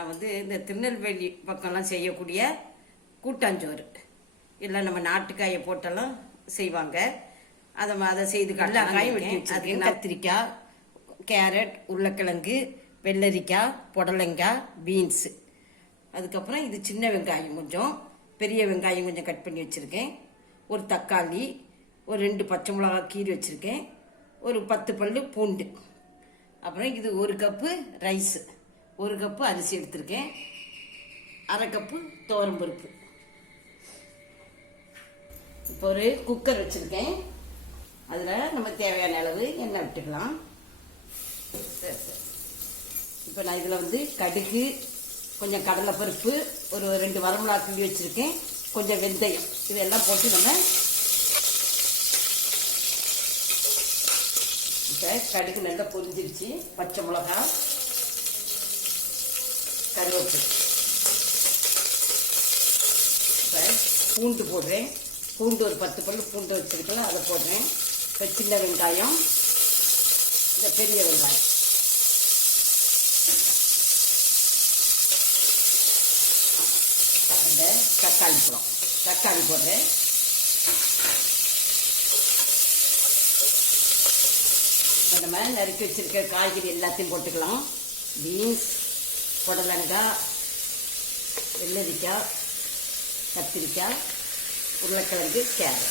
நான் வந்து இந்த திருநெல்வேலி பக்கம்லாம் செய்யக்கூடிய கூட்டாஞ்சோறு இல்லை நம்ம நாட்டுக்காயை போட்டெல்லாம் செய்வாங்க. அதை செய்து எல்லா காயும் வெட்டி வச்சுருக்கேன். கத்திரிக்காய், கேரட், உருளைக்கிழங்கு, வெள்ளரிக்காய், புடலங்காய், பீன்ஸு, அதுக்கப்புறம் இது சின்ன வெங்காயம் கொஞ்சம், பெரிய வெங்காயம் கொஞ்சம் கட் பண்ணி வச்சுருக்கேன், ஒரு தக்காளி, ஒரு 2 பச்சை மிளகா கீரி வச்சுருக்கேன், ஒரு 10 பல்லு பூண்டு, அப்புறம் இது 1 கப்பு ரைஸு, 1 கப்பு அரிசி எடுத்திருக்கேன், 1/2 கப்பு துவரம்பருப்பு. இப்போ ஒரு குக்கர் வச்சுருக்கேன், அதில் நம்ம தேவையான அளவு எண்ணெய் விட்டுக்கலாம். சரி சரி. இப்போ நான் இதில் வந்து கடுகு, கொஞ்சம் கடலைப்பருப்பு, ஒரு 2 வரமிளகா கிள்ளி வச்சுருக்கேன், கொஞ்சம் வெந்தயம், இதெல்லாம் போட்டு நம்ம இப்போ கடுகு நல்லா பொரிஞ்சிருச்சு. பச்சை மிளகா, கருவேப்பிலை, இப்போ பூண்டு போடுறேன். பூண்டு ஒரு 10 பல்லு பூண்டு வச்சுருக்கலாம், அதை போடுறேன். இப்போ சின்ன வெங்காயம், இந்த பெரிய வெங்காயம், அந்த தக்காளி போடுறேன். இப்போ நம்ம நறுக்கி வச்சுருக்க காய்கறி எல்லாத்தையும் போட்டுக்கலாம். பீன்ஸ், புடலங்காய், வெள்ளரிக்காய், கத்திரிக்காய், உருளைக்கிழங்கு, கேரட்.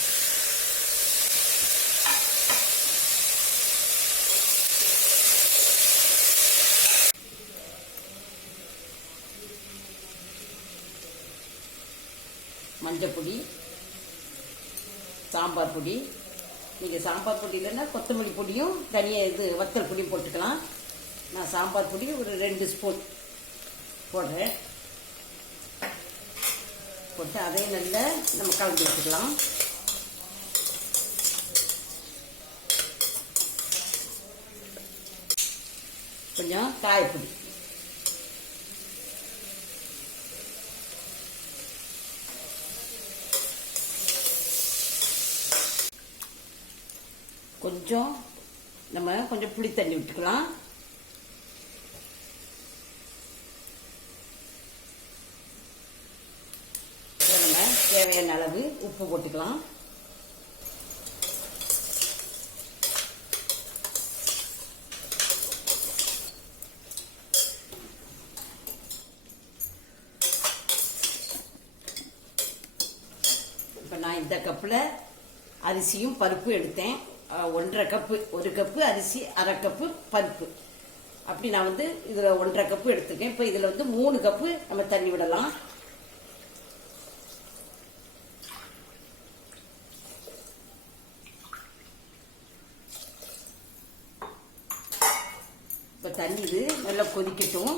மஞ்சள் பொடி, சாம்பார் பொடி, நீங்கள் சாம்பார் பொடி இல்லைன்னா கொத்தமல்லி பொடியும் தனியாக வத்தல் பொடியும் போட்டுக்கலாம். நான் சாம்பார் பொடி ஒரு 2 ஸ்பூன் போடுறேன். போட்டு அதையும் நல்லா நம்ம கலந்து வச்சுக்கலாம். கொஞ்சம் காயப்பொடி, கொஞ்சம் நம்ம கொஞ்சம் புளி தண்ணி விட்டுக்கலாம். நம்ம தேவையான அளவு உப்பு போட்டுக்கலாம். இப்போ நான் இந்த கப்பில் அரிசியும் பருப்பு எடுத்தேன். 1/2 கப்பு, 1 கப்பு அரிசி, 1/2 கப்பு பருப்பு, அப்படி நான் வந்து இதில் 1/2 கப்பு எடுத்துருக்கேன். இப்போ இதில் வந்து 3 கப்பு நம்ம தண்ணி விடலாம். இப்போ தண்ணி இது நல்லா கொதிக்கட்டும்.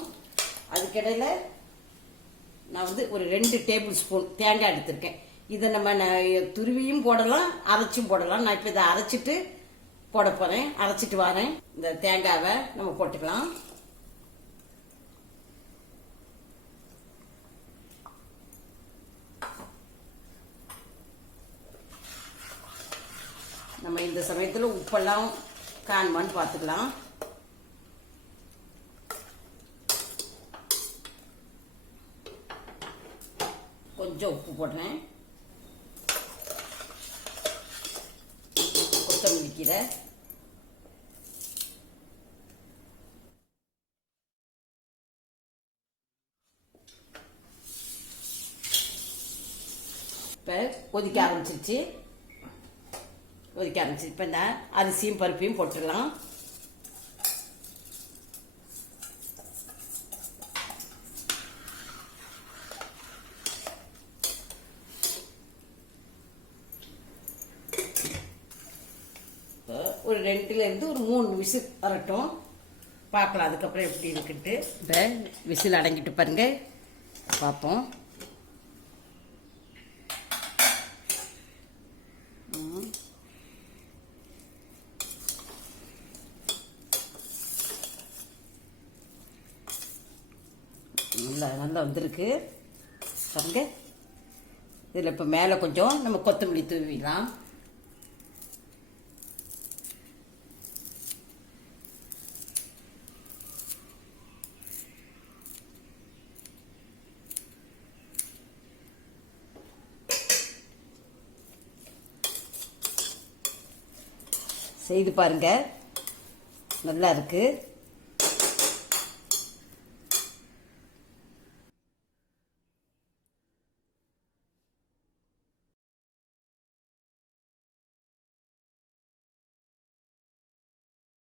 அதுக்கிடையில் நான் வந்து ஒரு 2 டேபிள் ஸ்பூன் தேங்காய் எடுத்திருக்கேன். இதை நம்ம துருவியும் போடலாம், அரைச்சும் போடலாம். நான் இப்போ இதை அரைச்சிட்டு போட போகிறேன். அரைச்சிட்டு வரேன். இந்த தேங்காவை நம்ம போட்டுக்கலாம். நம்ம இந்த சமயத்தில் உப்பெல்லாம் காணுமான்னு பார்த்துக்கலாம். கொஞ்சம் உப்பு போடுறேன். கொத்தமல்லி கீரை, இப்போ கொதிக்க ஆரம்பிச்சிருச்சு. இப்போ இந்த அரிசியும் பருப்பையும் போட்டுடலாம். ஒரு 2லேருந்து ஒரு 3 விசில் வரட்டும், பார்க்கலாம் அதுக்கப்புறம் எப்படி இருக்குன்ட்டு. இப்போ விசில் அடங்கிட்டு பாருங்க, பார்ப்போம். நல்லா வந்திருக்கு பாருங்க. இதில் இப்போ மேலே கொஞ்சம் நம்ம கொத்தமல்லி தூவிடலாம். செய்து பாருங்கள், நல்லா இருக்குது.